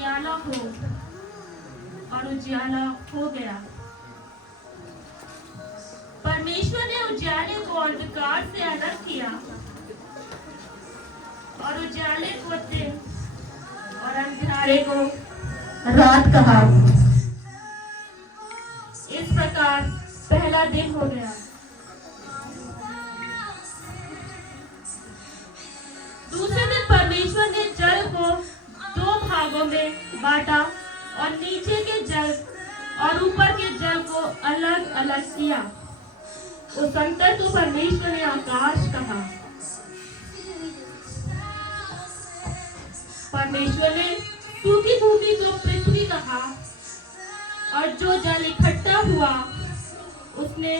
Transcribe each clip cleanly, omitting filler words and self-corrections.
उजियाला हो, और उजियाला हो गया। परमेश्वर ने उजियाले को अंधकार से अलग किया और उजियाले को दिन और अंधेरे को रात कहा। इस प्रकार पहला दिन हो गया। दूसरे दिन परमेश्वर ने जल को 2 भागों में बांटा और नीचे के जल और ऊपर के जल को अलग अलग किया। उस अंतर को परमेश्वर ने आकाश कहा। परमेश्वर ने सूखी भूमि को पृथ्वी कहा और जो जल इकट्ठा हुआ उसे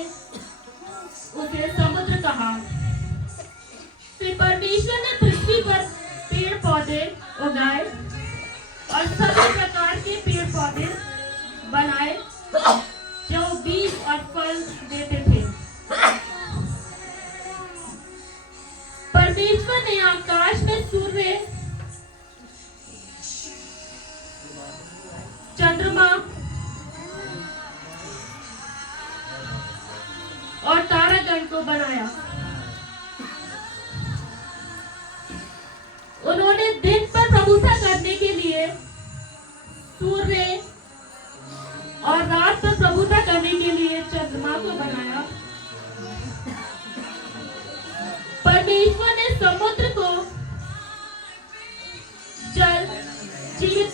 समुद्र कहा। फिर परमेश्वर ने पृथ्वी पर पेड़ पौधे उगाए और सभी प्रकार के पेड़ पौधे बनाए जो बीज और फल देते थे। परमेश्वर ने आकाश में सूर्य, चंद्रमा और तारागण को बनाया। उन्होंने दिन पर प्रभुता करने के लिए सूर्य और रात पर प्रभुता करने के लिए चंद्रमा को बनाया। परमेश्वर ने समुद्र को जल जीवित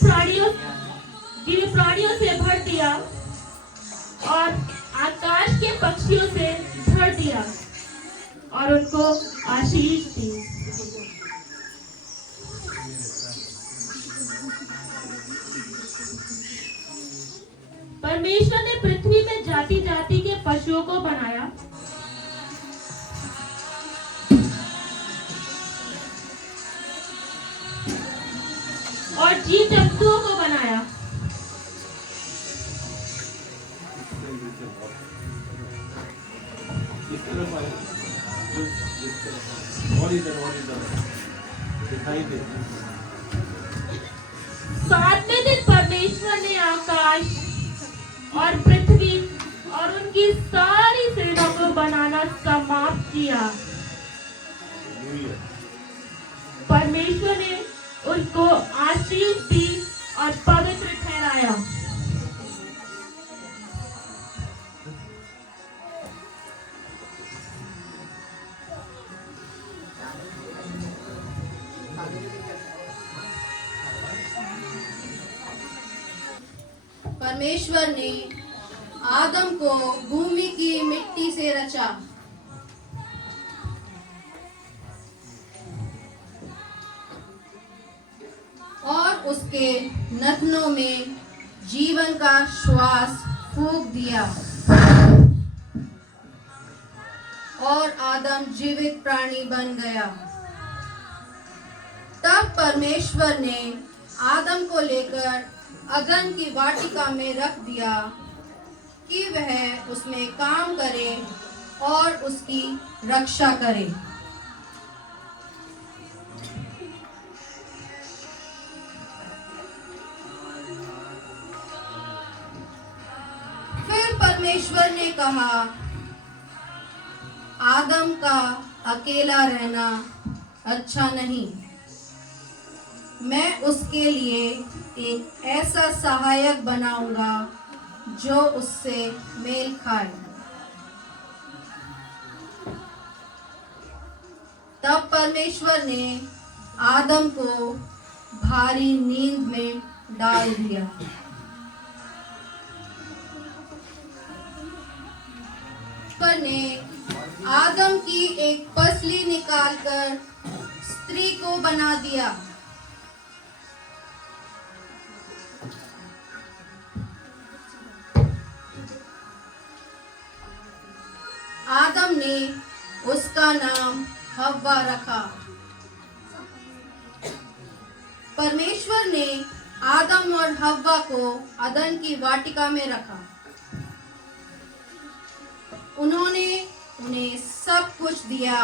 प्राणियों से भर दिया और आकाश के पक्षियों से भर दिया और उनको आशीष दी। परमेश्वर ने पृथ्वी में जाति जाति के पशुओं को बनाया और जीव जंतुओं को बनाया। सातवें दिन परमेश्वर ने आकाश और पृथ्वी और उनकी सारी सेना को बनाना समाप्त किया। परमेश्वर ने उनको आशीष दी और पवित्र ठहराया। परमेश्वर ने आदम को भूमि की मिट्टी से रचा और उसके नथनों में जीवन का श्वास फूंक दिया और आदम जीवित प्राणी बन गया। तब परमेश्वर ने आदम को लेकर अदन की वाटिका में रख दिया कि वह उसमें काम करे और उसकी रक्षा करे। फिर परमेश्वर ने कहा, आदम का अकेला रहना अच्छा नहीं, मैं उसके लिए एक ऐसा सहायक बनाऊंगा जो उससे मेल खाए। तब परमेश्वर ने आदम को भारी नींद में डाल दिया। परमेश्वर ने आदम की एक पसली निकालकर स्त्री को बना दिया। आदम ने उसका नाम हव्वा रखा। परमेश्वर ने आदम और हव्वा को अदन की वाटिका में रखा। उन्होंने उन्हें सब कुछ दिया,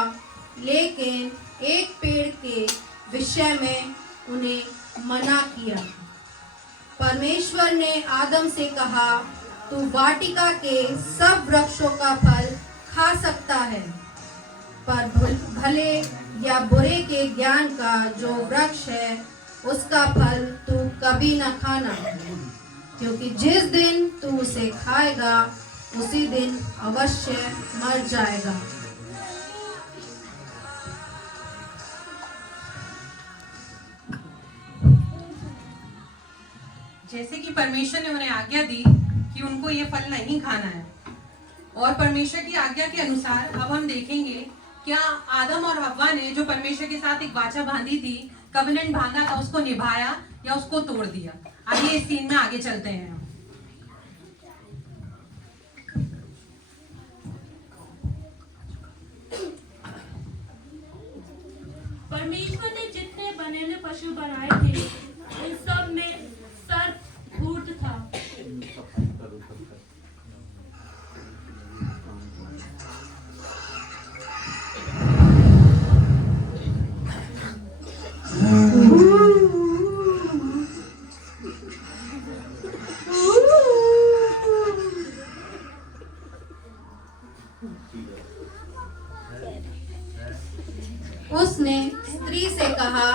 लेकिन एक पेड़ के विषय में उन्हें मना किया। परमेश्वर ने आदम से कहा, तू वाटिका के सब वृक्षों का फल खा सकता है, पर भले या बुरे के ज्ञान का जो वृक्ष है उसका फल तू कभी न खाना, क्योंकि जिस दिन तू उसे खाएगा उसी दिन अवश्य मर जाएगा। जैसे कि परमेश्वर ने उन्हें आज्ञा दी कि उनको ये फल नहीं खाना है, और परमेश्वर की आज्ञा के अनुसार अब हम देखेंगे क्या आदम और हव्वा ने जो परमेश्वर के साथ एक वाचा बांधी थी, कवेनेंट बांधा था, उसको निभाया या उसको तोड़ दिया। आइए इस सीन में आगे चलते हैं। परमेश्वर ने जितने बनेले पशु बनाए थे उन सब में सर्प धूर्त था। उसने स्त्री से कहा,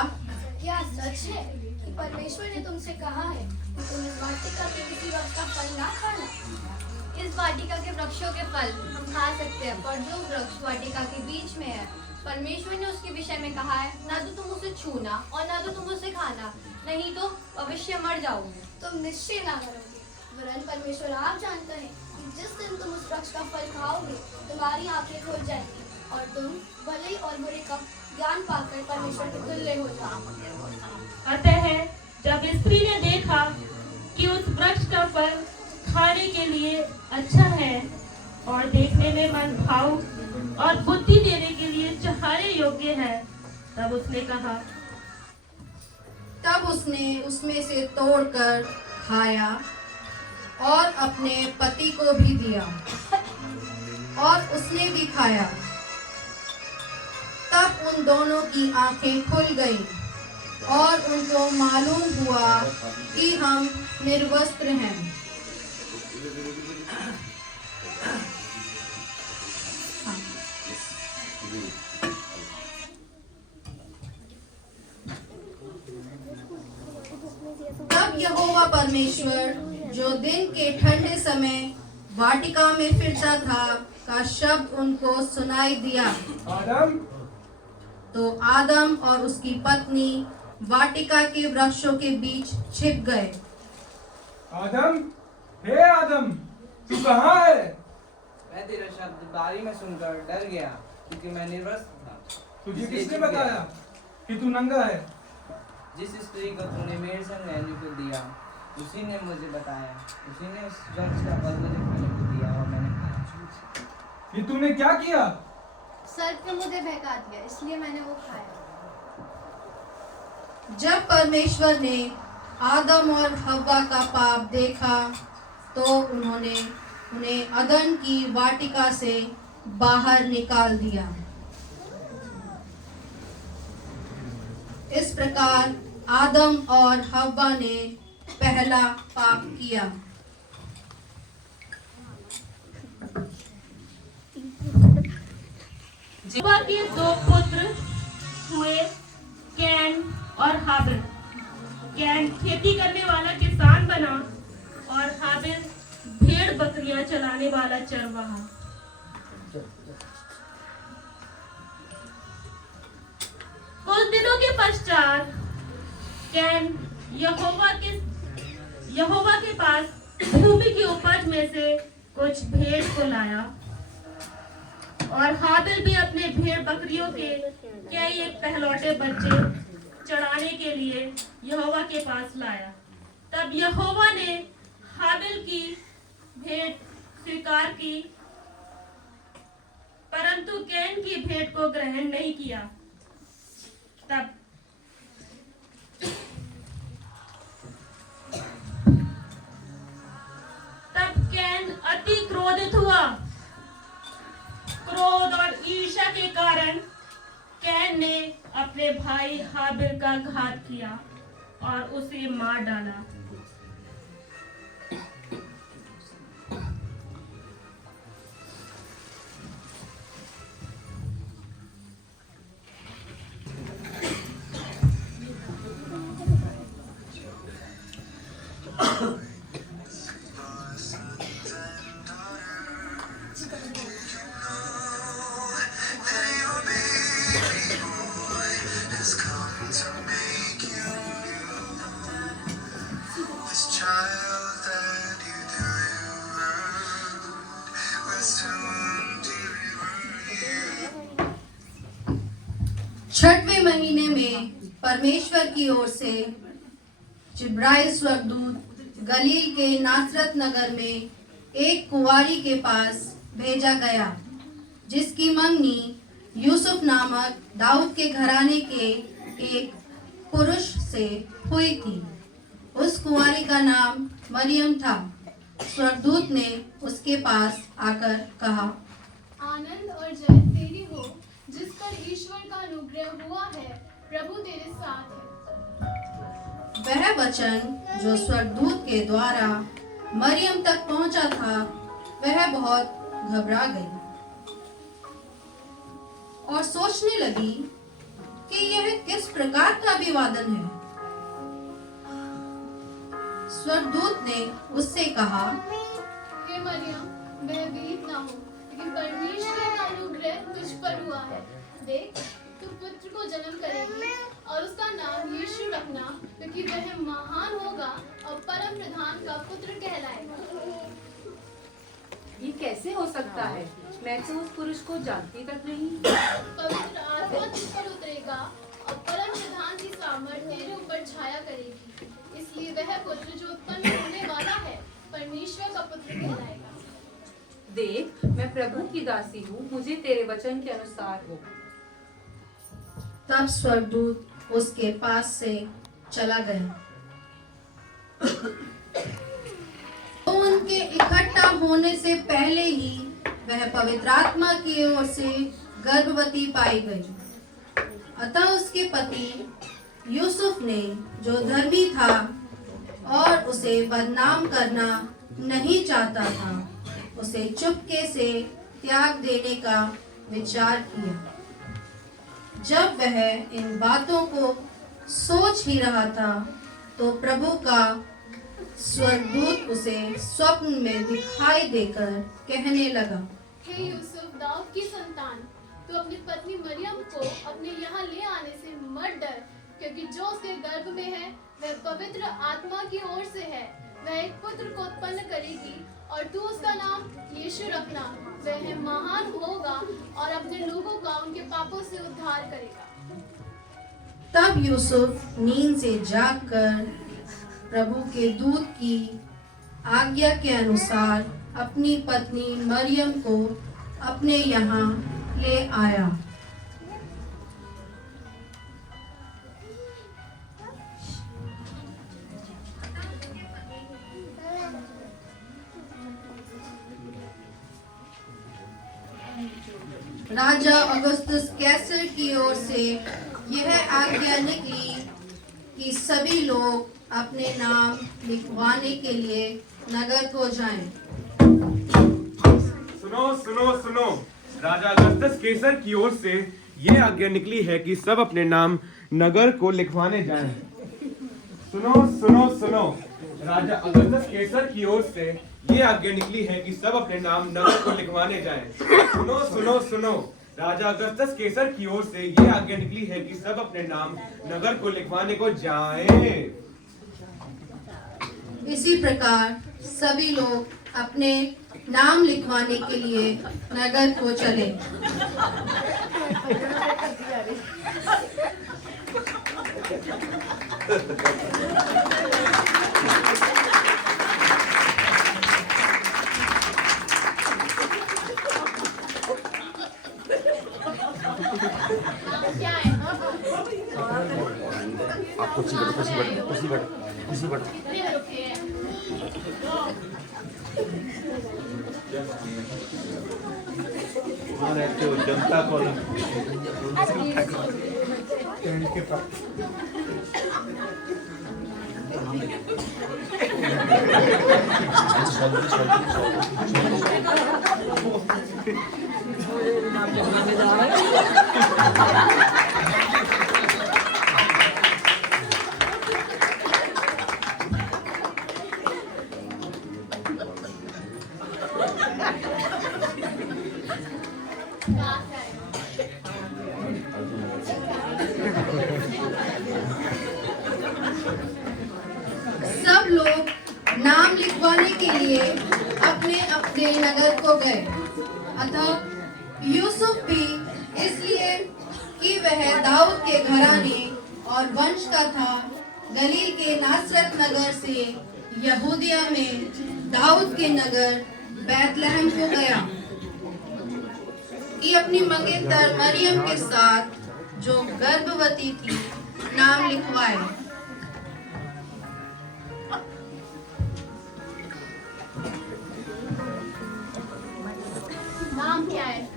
क्या सच है कि परमेश्वर ने तुमसे कहा है कि तुम इस वाटिका के किसी वृक्ष का फल ना खाना? इस वाटिका के वृक्षों के फल हम खा सकते हैं, पर जो वृक्ष वाटिका के बीच में है, परमेश्वर ने उसके विषय में कहा है, ना तो तुम उसे छूना और ना तो तुम उसे खाना, नहीं तो अवश्य मर जाओगे। तुम निश्चय ना करोगे, वरन परमेश्वर आप जानते हैं कि जिस दिन तुम उस वृक्ष का फल खाओगे तुम्हारी आंखें खुल जाएंगी और तुम भले और बुरे का ज्ञान पाकर परमेश्वर के तुल्य हो जाओगे। अतः जब स्त्री ने देखा कि उस वृक्ष का फल खाने के लिए अच्छा है और देखने में मन भावुक और बुद्धि देने के लिए चाहने योग्य है, तब उसने उसमें से तोड़कर खाया और अपने पति को भी दिया और उसने भी खाया। तब उन दोनों की आंखें खुल गईं और उनको मालूम हुआ कि हम निर्वस्त्र हैं। तब यहोवा परमेश्वर जो दिन के ठंडे समय वाटिका में फिरता था का शब्द उनको सुनाई दिया। आदम, तो आदम और उसकी पत्नी वाटिका के वृक्षों के बीच छिप गए। आदम, हे आदम, तू कहाँ है? मैं तेरा शब्द बारी में सुनकर डर गया क्योंकि मैं निर्वस्त्र था। तुझे इसलिए किसने छिप गया। बताया कि तू नंगा है? जिस स्त्री को तूने मेरे संग रहने को दिया उसी ने मुझे बताया, उसी ने उस वृक्ष का फल मुझे खाने को दिया और मैंने खाया। ये तूने क्या किया? सर्प ने मुझे बहका दिया, इसलिए मैंने वो खाया। जब परमेश्वर ने आदम और हव्वा का पाप देखा तो उन्होंने उन्हें अदन की वाटिका से बाहर निकाल दिया। इस प्रकार आदम और हव्वा ने पहला पाप किया। हव्वा के दो पुत्र हुए, कैन और हाबिल। कैन खेती करने वाला किसान बना और हाबिल भेड़ बकरियां चलाने वाला चरवाहा। कुछ दिनों के पश्चात कैन यहोवा के पास भूमि की उपज में से कुछ भेड़ को लाया और हाबिल भी अपने भेड़ बकरियों के कई एक पहलौठे बच्चे चढ़ाने के लिए यहोवा के पास लाया। तब यहोवा ने हाबिल की भेंट स्वीकार की, परंतु कैन की भेंट को ग्रहण नहीं किया। तब कैन अति क्रोधित हुआ। क्रोध और ईर्ष्या के कारण कैन ने अपने भाई हाबिल का घात किया और उसे मार डाला। परमेश्वर की ओर से जिब्राइल स्वर्गदूत गलील के नासरत नगर में एक कुंवारी के पास भेजा गया, जिसकी मंगनी यूसुफ नामक दाऊद के घराने के एक पुरुष से हुई थी। उस कुंवारी का नाम मरियम था। स्वर्गदूत ने उसके पास आकर कहा, आनंद और जय तेरी हो, जिस पर ईश्वर का अनुग्रह हुआ है, प्रभु तेरे साथ है। वह वचन जो स्वर्गदूत के द्वारा मरियम तक पहुंचा था, वह बहुत घबरा गई और सोचने लगी कि यह किस प्रकार का अभिवादन है। स्वर्गदूत ने उससे कहा, हे मरियम, भयभीत ना हो, लेकिन परमेश्वर का अनुग्रह तुझ पर हुआ है। देख, तू पुत्र को जन्म करेगी और उसका नाम यीशु रखना, क्योंकि वह महान होगा और परम प्रधान का पुत्र कहलाएगा। ये कैसे हो सकता है? मैं तो उस पुरुष को जानती तक नहीं। पवित्र आत्मा तुझ पर उतरेगा और परम प्रधान की सामर्थ तेरे ऊपर छाया करेगी, इसलिए वह पुत्र जो उत्पन्न होने वाला है, परमेश्वर का पुत्र कहलाएगा। देख, मैं प्रभु की दासी हूँ, मुझे तेरे वचन के अनुसार हो। तब स्वर्गदूत उसके पास से चला गया। तो उनके इकट्ठा होने से पहले ही वह पवित्र आत्मा की ओर से गर्भवती पाई गई। अतः उसके पति यूसुफ ने, जो धर्मी था और उसे बदनाम करना नहीं चाहता था, उसे चुपके से त्याग देने का विचार किया। जब वह इन बातों को सोच ही रहा था, तो प्रभु का स्वर्गदूत उसे स्वप्न में दिखाई देकर कहने लगा, हे यूसुफ, दाऊद की संतान, तू अपनी पत्नी मरियम को अपने यहाँ ले आने से मत डर, क्योंकि जो उसके गर्भ में है वह पवित्र आत्मा की ओर से है। वह एक पुत्र को उत्पन्न करेगी और तू उसका नाम यीशु रखना। वह महान होगा और अपने लोगों का उनके पापों से उद्धार करेगा। तब यूसुफ नींद से जागकर प्रभु के दूत की आज्ञा के अनुसार अपनी पत्नी मरियम को अपने यहाँ ले आया। राजा अगस्तुस कैसर की ओर से यह आज्ञा निकली कि सभी लोग अपने नाम लिखवाने के लिए नगर को जाएं। सुनो सुनो सुनो, राजा अगस्तस केसर की ओर से ये आज्ञा निकली है कि सब अपने नाम नगर को लिखवाने जाएं। सुनो सुनो सुनो, राजा अगस्तस केसर की ओर से ये आज्ञा निकली है कि सब अपने नाम नगर को लिखवाने जाएं। सुनो सुनो सुनो, राजा अगस्तस केसर की ओर से ये आज्ञा निकली है कि सब अपने नाम नगर को लिखवाने को जाएं। इसी प्रकार सभी लोग अपने नाम लिखवाने के लिए नगर को चले। क्या है? आप कुर्सी बैठो। कितने रुके हैं? जनता कॉलोनी सब लोग नाम लिखवाने के लिए अपने अपने नगर को गए। अतः यूसुफ भी, इसलिए कि वह दाऊद के घराने और वंश का था। गलील के नासरत नगर से यहूदिया में दाऊद के नगर बैतलहम को गया कि अपनी मंगेतर मरियम के साथ जो गर्भवती थी नाम लिखवाए। नाम क्या है?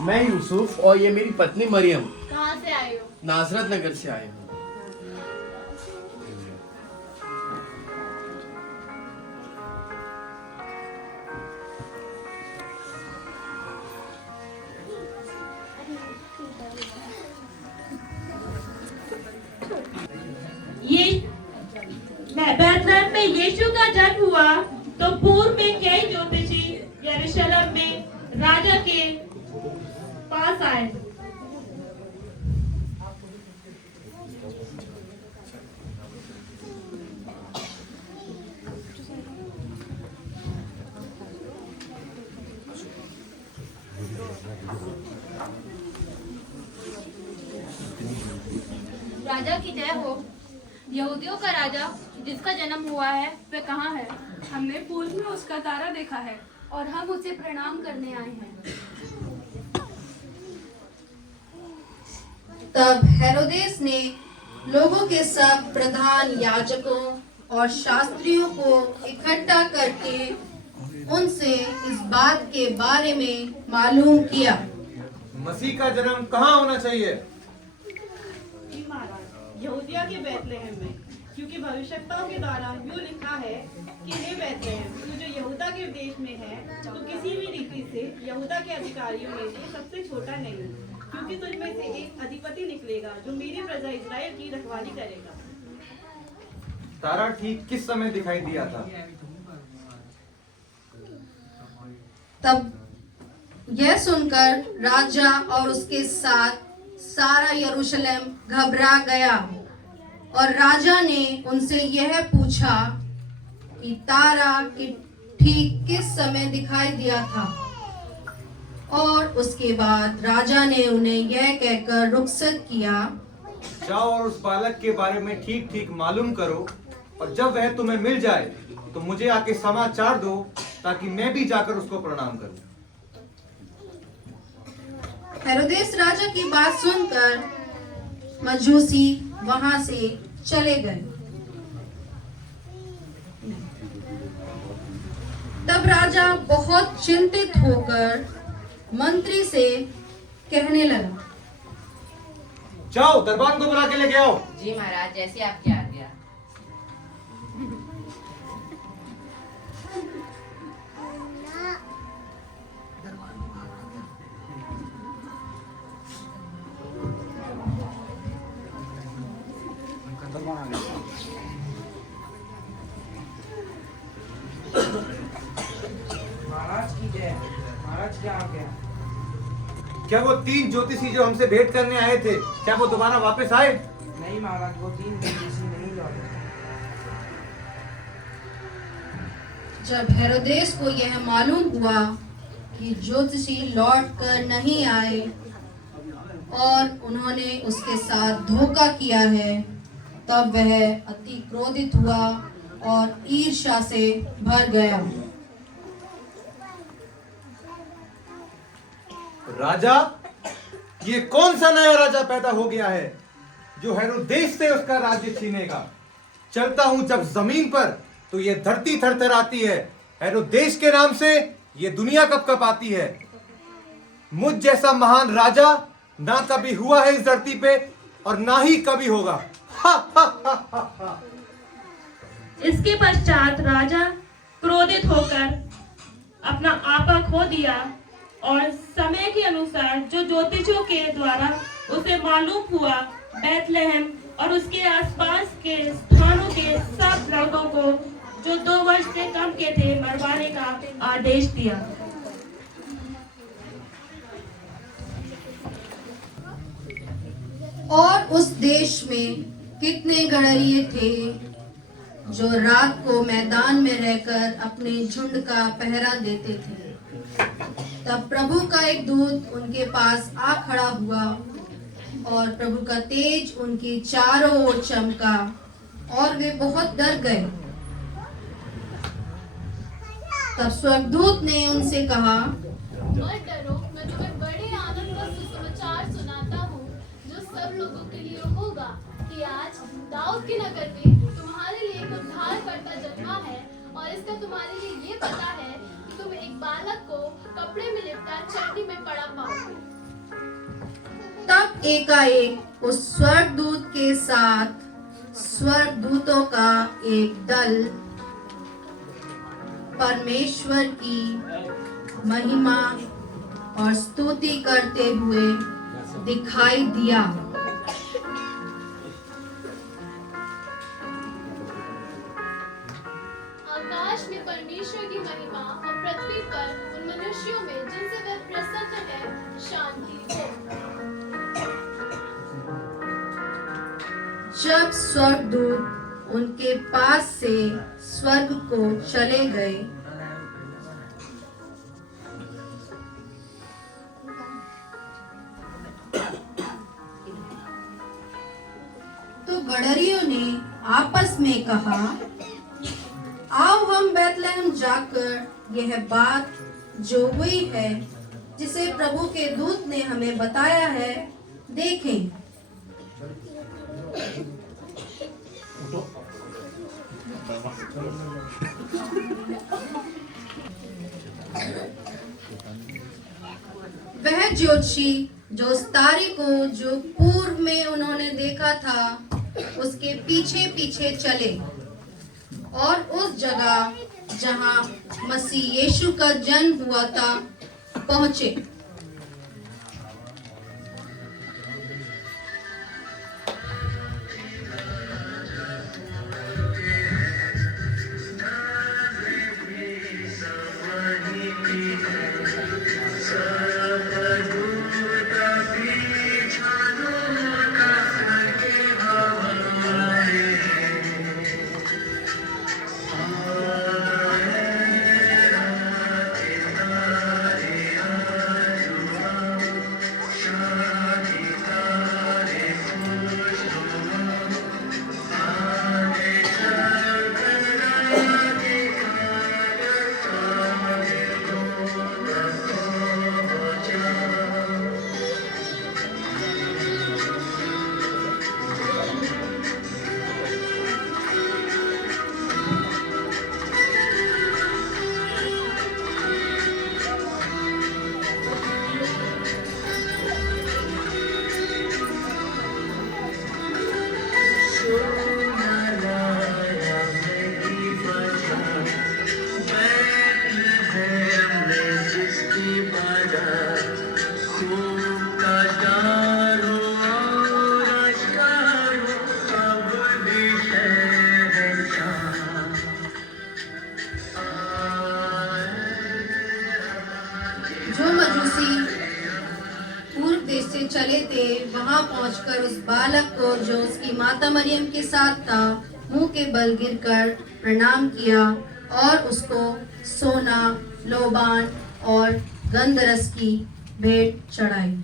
मैं यूसुफ और ये मेरी पत्नी मरियम कहाँ से आए हो? नासरत नगर से आए हूँ। ये बैतलहम में यीशु का जन्म हुआ तो पूर्व में कई ज्योतिषी यरूशलेम में राजा के पास आए। राजा की जय हो। यहूदियों का राजा जिसका जन्म हुआ है वह कहाँ है? हमने पूर्व में उसका तारा देखा है और हम उसे प्रणाम करने आए हैं। तब हेरोदेस ने लोगों के सब प्रधान याजकों और शास्त्रियों को इकट्ठा करके उनसे इस बात के बारे में मालूम किया। मसीह का जन्म कहाँ होना चाहिए? यहूदिया के बैतलहम में, क्योंकि भविष्यवक्ताओं के द्वारा यूं लिखा है कि हे बैतलहम, तू जो यहूदा के देश में है, तो किसी भी रीति से यहूदा के अधिकारियों में से सबसे छोटा नहीं, क्योंकि तुझ में से एक अधिपति निकलेगा जो मेरी प्रजा इस्राएल की रखवाली करेगा। तारा ठीक किस समय दिखाई दिया था? तब यह सुनकर राजा और उसके साथ सारा यरूशलेम घबरा गया और राजा ने उनसे यह पूछा कि तारा कि ठीक किस समय दिखाई दिया था। और उसके बाद राजा ने उन्हें यह कहकर रुखसत किया, जाओ और उस बालक के बारे में ठीक ठीक मालूम करो, और जब वह तुम्हें मिल जाए तो मुझे आके समाचार दो, ताकि मैं भी जाकर उसको प्रणाम करूं। हेरोदेस राजा की बात सुनकर मजूसी वहां से चले गए। तब राजा बहुत चिंतित होकर मंत्री से कहने लगा, जाओ दरबान को बुला के लेके आओ। जी महाराज, जैसे आपकी आज्ञा। महाराज की जय। महाराज क्या आ गया? क्या वो 3 ज्योतिषी जो हमसे भेंट करने आए थे, क्या वो दोबारा वापस आए? नहीं महाराज, वो 3 ज्योतिषी नहीं लौटे। जब हेरोदेस को यह मालूम हुआ कि ज्योतिषी लौट कर नहीं आए और उन्होंने उसके साथ धोखा किया है, तब वह अति क्रोधित हुआ और ईर्ष्या से भर गया। राजा, ये कौन सा नया राजा पैदा हो गया है जो हेरोदेस से उसका राज्य छीनेगा? चलता हूं जब जमीन पर तो ये धरती थरथराती है। हेरोदेस के नाम से ये दुनिया कब आती है। मुझ जैसा महान राजा ना कभी हुआ है इस धरती पे और ना ही कभी होगा। इसके पश्चात राजा क्रोधित होकर अपना आपा खो दिया और समय के अनुसार जो ज्योतिषियों के द्वारा उसे मालूम हुआ, बैतलहम और उसके आसपास के स्थानों के सब लड़कों को जो 2 वर्ष से कम के थे मरवाने का आदेश दिया। और उस देश में कितने गडरिये थे जो रात को मैदान में रहकर अपने झुंड का पहरा देते थे। तब प्रभु का एक दूत उनके पास आ खड़ा हुआ और प्रभु का तेज उनके चारों ओर चमका और वे बहुत डर गए। तब स्वर्गदूत ने उनसे कहा, मत डरो, मैं तुम्हें बड़े आनंद का सुसमाचार सुनाता हूँ जो सब लोगों के लिए होगा कि आज दाऊद के नगर में तुम्हारे लिए एक उद्धारकर्ता जन्मा है और इसका तुम्हारे लिए ये पता है कि तुम एक बालक को कपड़े में लिपटा चटनी में पड़ा पाओगे। तब एकाएक उस स्वर्गदूत के साथ स्वर्गदूतों का एक दल परमेश्वर की महिमा और स्तुति करते हुए दिखाई दिया। आकाश में परमेश्वर की महिमा और पृथ्वी पर उन मनुष्यों में जिनसे वह प्रसन्न है शांति हो। जब स्वर्गदूत उनके पास से स्वर्ग को चले गए, तो गडरियों ने आपस में कहा, आओ हम बैतलहम जाकर यह बात जो हुई है जिसे प्रभु के दूत ने हमें बताया है देखें। वह ज्योतिषी जो उस तारे को जो पूर्व में उन्होंने देखा था उसके पीछे पीछे चले और उस जगह जहां मसीह यीशु का जन्म हुआ था पहुंचे। जो मजूसी पूर्व देश से चले थे वहां पहुंचकर उस बालक को जो उसकी माता मरियम के साथ था मुंह के बल गिरकर प्रणाम किया और उसको सोना, लोबान और गंधरस की भेंट चढ़ाई।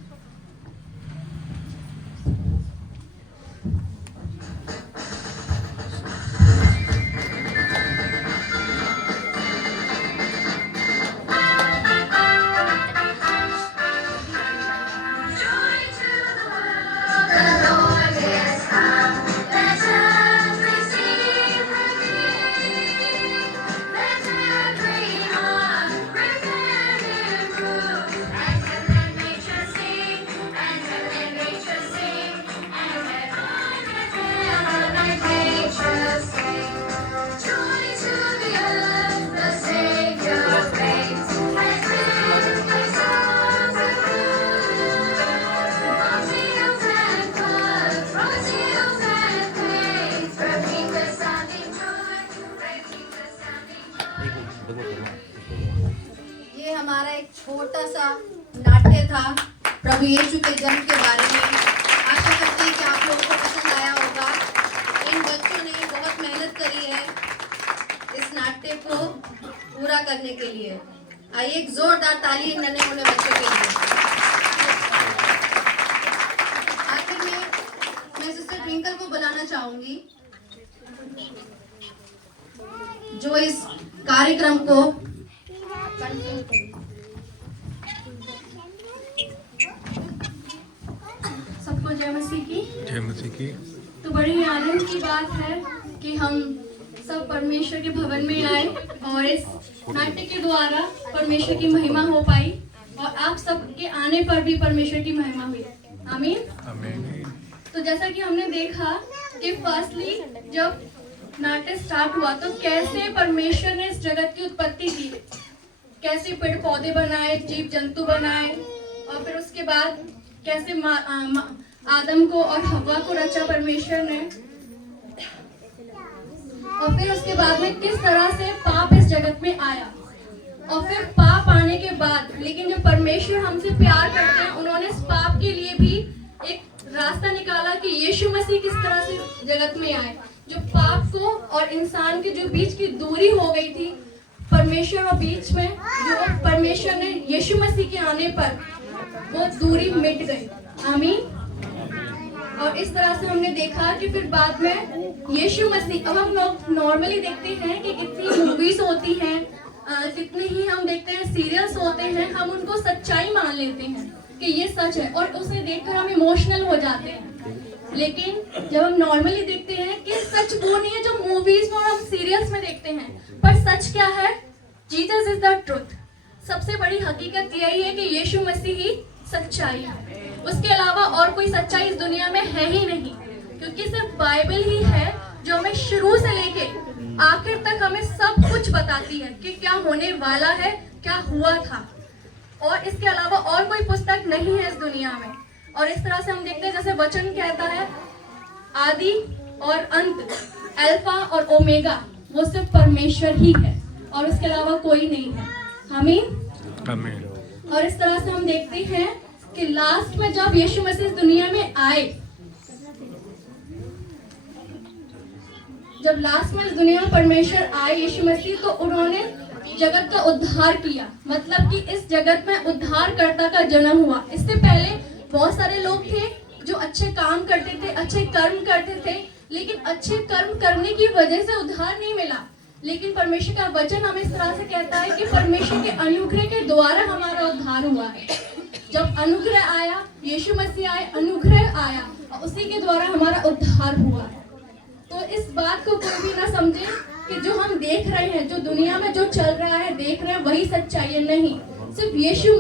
ये हमारा एक छोटा सा नाट्य था प्रभु यीशु के जन्म के बारे में। आशा करते हैं कि आप लोगों को पसंद आया होगा। इन बच्चों ने बहुत मेहनत करी है इस नाट्य को पूरा करने के लिए। आइए एक जोरदार ताली इन नन्हे मुन्ने बच्चों के लिए। मैं सिस्टर ट्विंकल को बुलाना चाहूंगी, जो इस कार्यक्रम को कंटिन्यू करेगी। सबको जय मसीह की। जय मसीह की। तो बड़ी आनंद की बात है कि हम सब परमेश्वर के भवन में आए और इस नाट्य के द्वारा परमेश्वर की महिमा हो पाई और आप सबके आने पर भी परमेश्वर की महिमा हुई। आमीन। आमीन। तो जैसा कि हमने देखा कि फर्स्टली जब नाट्य स्टार्ट हुआ तो कैसे परमेश्वर ने इस जगत की उत्पत्ति की, कैसे पेड़ पौधे बनाए, जीव जंतु बनाए और फिर उसके बाद कैसे आदम को और हव्वा को रचा परमेश्वर ने, और फिर उसके बाद में किस तरह से पाप इस जगत में आया, और फिर पाप आने के बाद लेकिन जो परमेश्वर हमसे प्यार करते हैं उन्होंने इस पाप के लिए भी एक रास्ता निकाला कि यीशु मसीह किस तरह से जगत में आए, जो पाप को और इंसान के जो बीच की दूरी हो गई थी परमेश्वर और बीच में, जो परमेश्वर ने यीशु मसीह के आने पर वो दूरी मिट गई। आमीन। और इस तरह से हमने देखा कि फिर बाद में यीशु मसीह, अब हम लोग नॉर्मली देखते हैं कि कितनी मूवीज होती हैं, कितने ही हम देखते हैं सीरियल्स होते हैं, हम उनको सच्चाई मान लेते हैं कि ये सच है और उसे देखकर हम इमोशनल हो जाते हैं। लेकिन जब हम नॉर्मली देखते हैं कि सच वो नहीं है जो मूवीज में और हम सीरियल्स में देखते हैं, पर सच क्या है? Jesus is the truth. सबसे बड़ी हकीकत यही है कि यीशु मसीह ही सच्चाई है, उसके अलावा और कोई सच्चाई इस दुनिया में है ही नहीं, क्योंकि सिर्फ बाइबल ही है जो हमें शुरू से लेके आखिर तक हमें सब कुछ बताती है कि क्या होने वाला है, क्या हुआ था, और इसके अलावा और कोई पुस्तक नहीं है इस दुनिया में। और इस तरह से हम देखते हैं जैसे वचन कहता है आदि और अंत, अल्फा और ओमेगा, वो सिर्फ परमेश्वर ही है और उसके अलावा कोई नहीं है। आमीन। आमीन। और इस तरह से हम देखते हैं कि लास्ट में जब यीशु मसीह इस दुनिया में आए, जब लास्ट में इस दुनिया में परमेश्वर आए यीशु मसीह, तो उन्होंने जगत का उद्धार किया, मतलब कि इस जगत में उद्धारकर्ता का जन्म हुआ। इससे पहले बहुत सारे लोग थे जो अच्छे काम करते थे, अच्छे कर्म करते थे, लेकिन अच्छे कर्म करने की वजह से उद्धार नहीं मिला। लेकिन परमेश्वर का वचन हमें इस तरह से कहता है कि परमेश्वर के अनुग्रह के द्वारा हमारा उद्धार हुआ है। जब अनुग्रह आया, यीशु मसीह आए, अनुग्रह आया और उसी के द्वारा हमारा उद्धार हुआ है। तो इस बात को कोई भी ना समझे कि जो हम देख रहे हैं, जो दुनिया में जो चल रहा है, देख रहे हैं, वही सच्चाई है। नहीं, सिर्फ यीशु